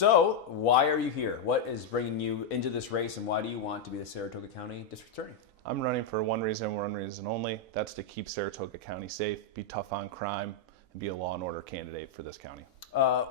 So, why are you here? What is bringing you into this race, and why do you want to be the Saratoga County District Attorney? I'm running for one reason only. That's to keep Saratoga County safe, be tough on crime, and be a law and order candidate for this county.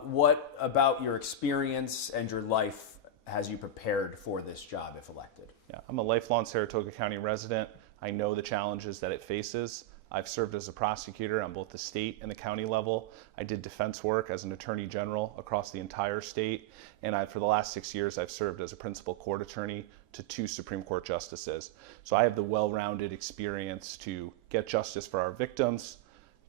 What about your experience and your life has you prepared for this job if elected? Yeah, I'm a lifelong Saratoga County resident. I know the challenges that it faces. I've served as a prosecutor on both the state and the county level. I did defense work as an attorney general across the entire state. And for the last 6 years, I've served as a principal court attorney to 2 Supreme Court justices. So I have the well-rounded experience to get justice for our victims,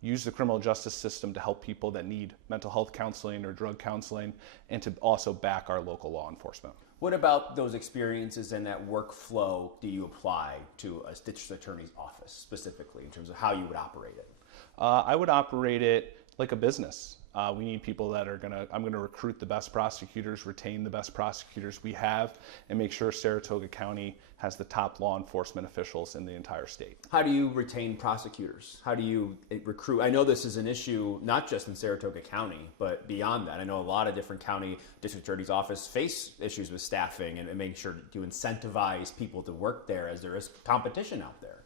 use the criminal justice system to help people that need mental health counseling or drug counseling, and to also back our local law enforcement. What about those experiences and that workflow do you apply to a district attorney's office specifically in terms of how you would operate it? I would operate it like a business. We need people that I'm going to recruit the best prosecutors, retain the best prosecutors we have, and make sure Saratoga County has the top law enforcement officials in the entire state. How do you retain prosecutors? How do you recruit? I know this is an issue not just in Saratoga County, but beyond that. I know a lot of different county district attorney's office face issues with staffing and making sure to incentivize people to work there as there is competition out there.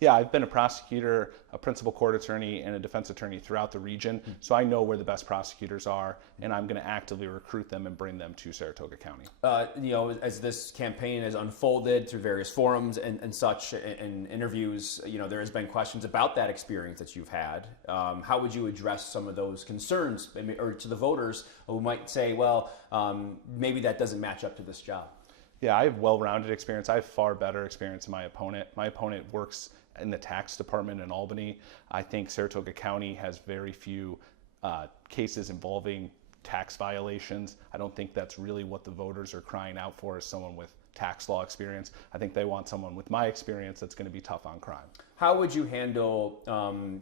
Yeah, I've been a prosecutor, a principal court attorney, and a defense attorney throughout the region, so I know where the best prosecutors are, and I'm going to actively recruit them and bring them to Saratoga County. As this campaign has unfolded through various forums and such, and interviews, there has been questions about that experience that you've had. How would you address some of those concerns, or to the voters who might say, well, maybe that doesn't match up to this job? Yeah, I have well-rounded experience. I have far better experience than my opponent. My opponent works in the tax department in Albany. I think Saratoga County has very few cases involving tax violations. I don't think that's really what the voters are crying out for, is someone with tax law experience. I think they want someone with my experience that's going to be tough on crime. How would you handle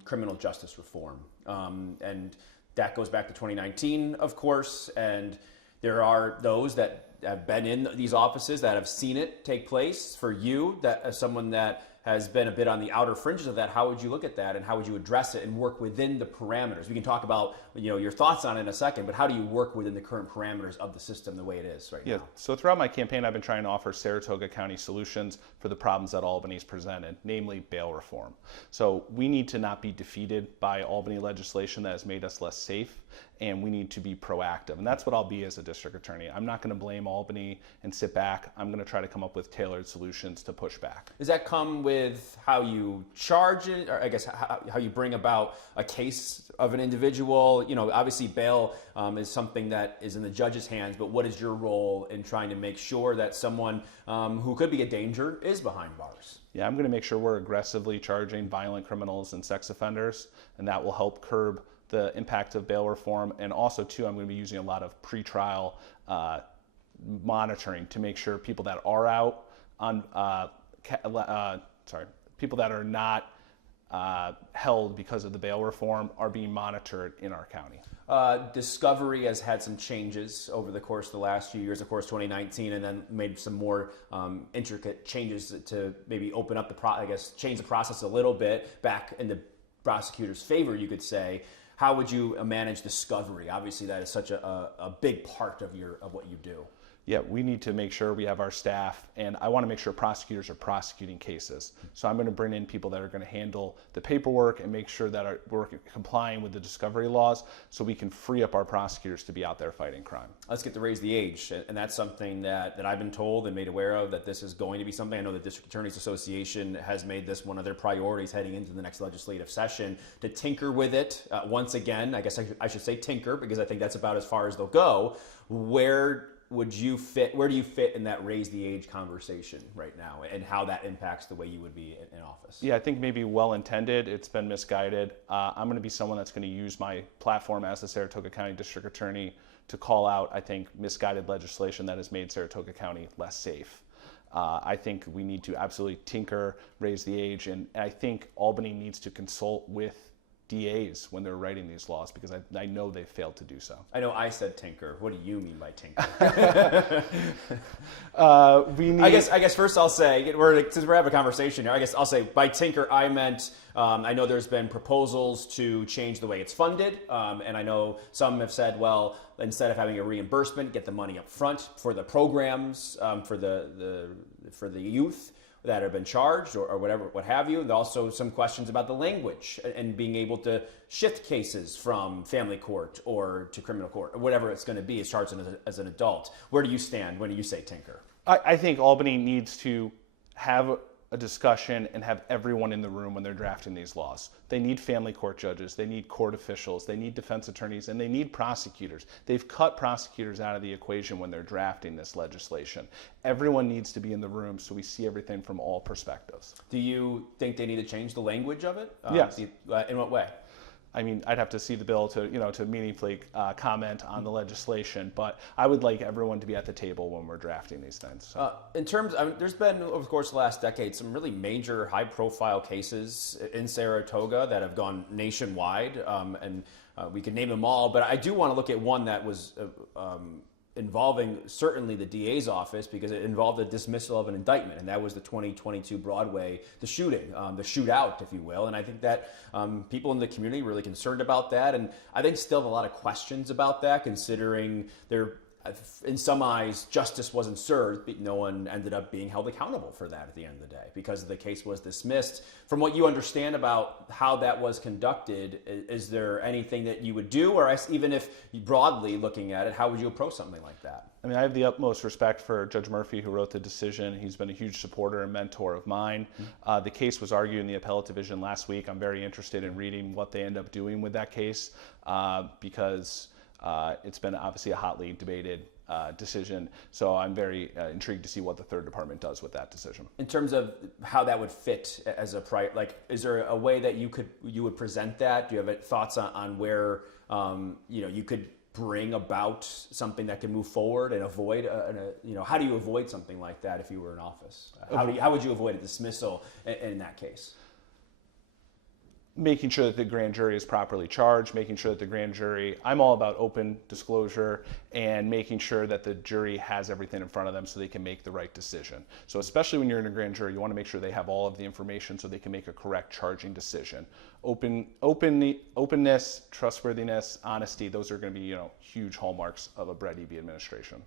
criminal justice reform? And that goes back to 2019, of course, and there are those that have been in these offices that have seen it take place. For you, that as someone that has been a bit on the outer fringes of that, how would you look at that and how would you address it and work within the parameters? We can talk about your thoughts on it in a second, but how do you work within the current parameters of the system the way it is right now? So throughout my campaign, I've been trying to offer Saratoga County solutions for the problems that Albany's presented, namely bail reform. So we need to not be defeated by Albany legislation that has made us less safe, and we need to be proactive. And that's what I'll be as a district attorney. I'm not going to blame Albany and sit back. I'm going to try to come up with tailored solutions to push back. Does that come with how you charge it, or I guess how you bring about a case of an individual? Obviously bail is something that is in the judge's hands, but what is your role in trying to make sure that someone who could be a danger is behind bars? Yeah, I'm going to make sure we're aggressively charging violent criminals and sex offenders, and that will help curb the impact of bail reform. And also, too, I'm going to be using a lot of pretrial monitoring to make sure people that are out on, people that are not held because of the bail reform are being monitored in our county. Discovery has had some changes over the course of the last few years, of course 2019, and then made some more intricate changes to maybe open up change the process a little bit back in the prosecutor's favor, you could say. How would you manage discovery? Obviously, that is such a big part of what you do. Yeah, we need to make sure we have our staff, and I want to make sure prosecutors are prosecuting cases. So I'm going to bring in people that are going to handle the paperwork and make sure that we're complying with the discovery laws so we can free up our prosecutors to be out there fighting crime. Let's get to raise the age, and that's something that I've been told and made aware of, that this is going to be something. I know the District Attorneys Association has made this one of their priorities heading into the next legislative session, to tinker with it once again. I guess I should say tinker, because I think that's about as far as they'll go. Where do you fit in that raise the age conversation right now, and how that impacts the way you would be in office? Yeah, I think maybe well-intended, it's been misguided. I'm going to be someone that's going to use my platform as the Saratoga County District Attorney to call out, I think, misguided legislation that has made Saratoga County less safe. I think we need to absolutely tinker, raise the age, and I think Albany needs to consult with DAs when they're writing these laws, because I know they've failed to do so. I know I said tinker. What do you mean by tinker? I guess first I'll say, since we're having a conversation here, I guess I'll say by tinker I meant, I know there's been proposals to change the way it's funded, and I know some have said, well, instead of having a reimbursement, get the money up front for the programs, for the youth that have been charged or whatever, what have you. And also some questions about the language and being able to shift cases from family court or to criminal court or whatever it's going to be as charged as an adult. Where do you stand when you say tinker? I think Albany needs to have a discussion and have everyone in the room when they're drafting these laws. They need family court judges, they need court officials, they need defense attorneys, and they need prosecutors. They've cut prosecutors out of the equation when they're drafting this legislation. Everyone needs to be in the room so we see everything from all perspectives. Do you think they need to change the language of it? Yes. In what way? I mean, I'd have to see the bill to meaningfully comment on the legislation, but I would like everyone to be at the table when we're drafting these things. So. In terms, there's been, over the course of the last decade, some really major high-profile cases in Saratoga that have gone nationwide, and we could name them all, but I do want to look at one that was involving certainly the DA's office, because it involved the dismissal of an indictment, and that was the 2022 Broadway, the shooting, the shootout, if you will. And I think that people in the community are really concerned about that, and I think still have a lot of questions about that, considering in some eyes, justice wasn't served, but no one ended up being held accountable for that at the end of the day because the case was dismissed. From what you understand about how that was conducted, is there anything that you would do, or even if broadly looking at it, how would you approach something like that? I mean, I have the utmost respect for Judge Murphy, who wrote the decision. He's been a huge supporter and mentor of mine. The case was argued in the appellate division last week. I'm very interested in reading what they end up doing with that case because it's been obviously a hotly debated decision, so I'm very intrigued to see what the third department does with that decision. In terms of how that would fit as is there a way that you would present that? Do you have thoughts on where you could bring about something that can move forward and avoid how do you avoid something like that if you were in office? How would you avoid a dismissal in that case? Making sure that the grand jury is properly charged, making sure that the grand jury, I'm all about open disclosure and making sure that the jury has everything in front of them so they can make the right decision. So especially when you're in a grand jury, you want to make sure they have all of the information so they can make a correct charging decision. Openness, trustworthiness, honesty, those are going to be huge hallmarks of a Brett Eby administration.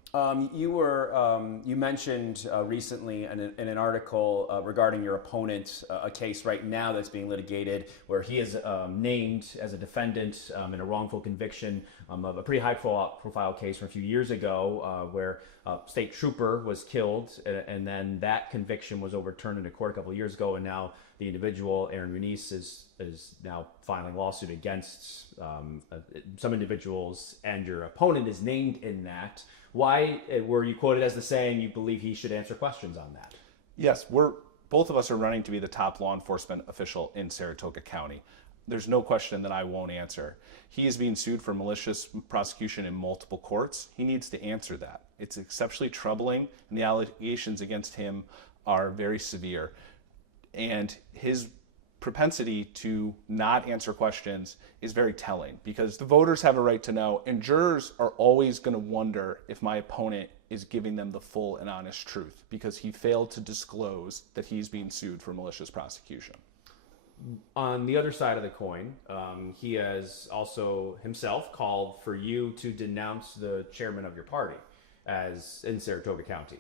You mentioned recently in an article regarding your opponent, a case right now that's being litigated where he is named as a defendant in a wrongful conviction of a pretty high-profile case from a few years ago where a state trooper was killed, and then that conviction was overturned in a court a couple of years ago, and now the individual, Aaron Muniz, is now filing a lawsuit against some individuals, and your opponent is named in that. Why were you quoted as the saying you believe he should answer questions on that? Yes, both of us are running to be the top law enforcement official in Saratoga County. There's no question that I won't answer. He is being sued for malicious prosecution in multiple courts. He needs to answer that. It's exceptionally troubling, and the allegations against him are very severe. And his propensity to not answer questions is very telling, because the voters have a right to know, and jurors are always going to wonder if my opponent is giving them the full and honest truth, because he failed to disclose that he's being sued for malicious prosecution. On the other side of the coin, he has also himself called for you to denounce the chairman of your party in Saratoga County,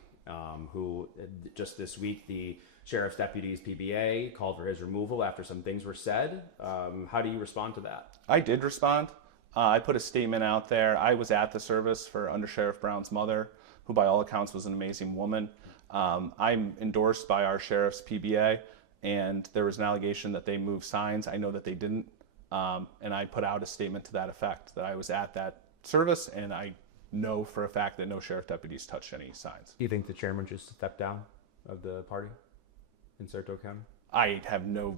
who just this week the Sheriff's Deputy's PBA called for his removal after some things were said. How do you respond to that? I did respond. I put a statement out there. I was at the service for Under Sheriff Brown's mother, who by all accounts was an amazing woman. I'm endorsed by our Sheriff's PBA, and there was an allegation that they moved signs. I know that they didn't, and I put out a statement to that effect, that I was at that service, and I know for a fact that no sheriff deputies touched any signs. Do you think the chairman should step down of the party in Saratoga County? I have no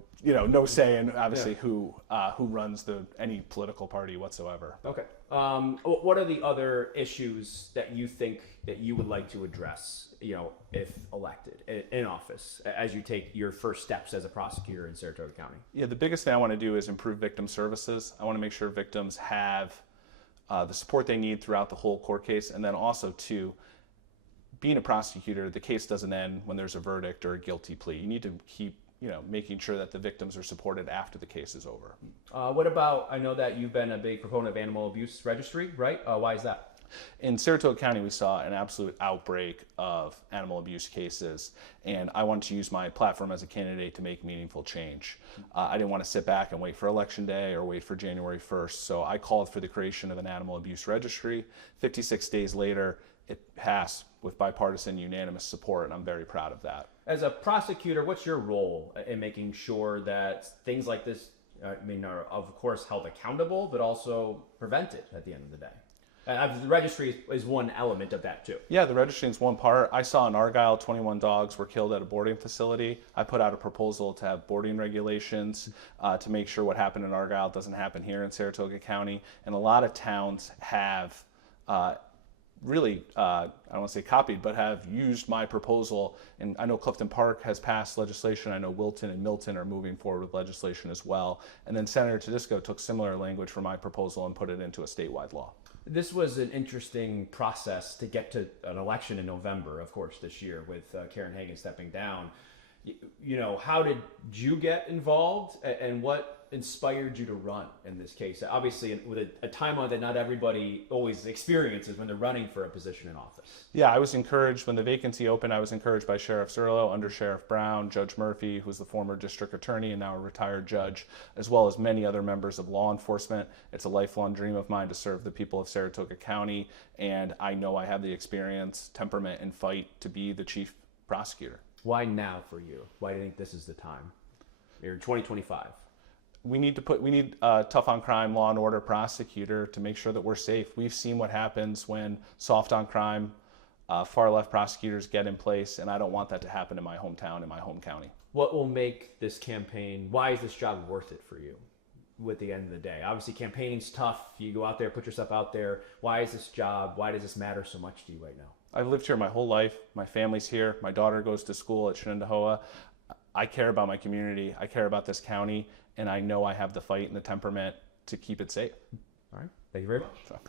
say in obviously who runs any political party whatsoever. Okay. What are the other issues that you think that you would like to address, if elected in office, as you take your first steps as a prosecutor in Saratoga County? Yeah, the biggest thing I want to do is improve victim services. I want to make sure victims have the support they need throughout the whole court case, and then also to being a prosecutor, the case doesn't end when there's a verdict or a guilty plea. You need to keep making sure that the victims are supported after the case is over. What about, I know that you've been a big proponent of animal abuse registry, right? Why is that? In Saratoga County, we saw an absolute outbreak of animal abuse cases, and I wanted to use my platform as a candidate to make meaningful change. I didn't want to sit back and wait for Election Day or wait for January 1st, so I called for the creation of an animal abuse registry. 56 days later, it passed with bipartisan unanimous support, and I'm very proud of that. As a prosecutor, what's your role in making sure that things like this, are of course held accountable, but also prevented at the end of the day? The registry is one element of that too. Yeah, the registry is one part. I saw in Argyle 21 dogs were killed at a boarding facility. I put out a proposal to have boarding regulations to make sure what happened in Argyle doesn't happen here in Saratoga County. And a lot of towns have really, I don't want to say copied, but have used my proposal. And I know Clifton Park has passed legislation. I know Wilton and Milton are moving forward with legislation as well. And then Senator Tedisco took similar language from my proposal and put it into a statewide law. This was an interesting process to get to an election in November, of course, this year with Karen Hagan stepping down. How did you get involved, and what inspired you to run in this case? Obviously, with a timeline that not everybody always experiences when they're running for a position in office. Yeah, I was encouraged when the vacancy opened. I was encouraged by Sheriff Zerlo, Under Sheriff Brown, Judge Murphy, who's the former district attorney and now a retired judge, as well as many other members of law enforcement. It's a lifelong dream of mine to serve the people of Saratoga County, and I know I have the experience, temperament, and fight to be the chief prosecutor. Why now for you? Why do you think this is the time? You're in 2025. We need a tough on crime, law and order prosecutor to make sure that we're safe. We've seen what happens when soft on crime, far left prosecutors get in place, and I don't want that to happen in my hometown, in my home county. What will make this campaign, why is this job worth it for you at the end of the day? Obviously, campaigning's tough. You go out there, put yourself out there. Why is this job, why does this matter so much to you right now? I've lived here my whole life. My family's here. My daughter goes to school at Shenandoah. I care about my community. I care about this county, and I know I have the fight and the temperament to keep it safe. All right. Thank you very much.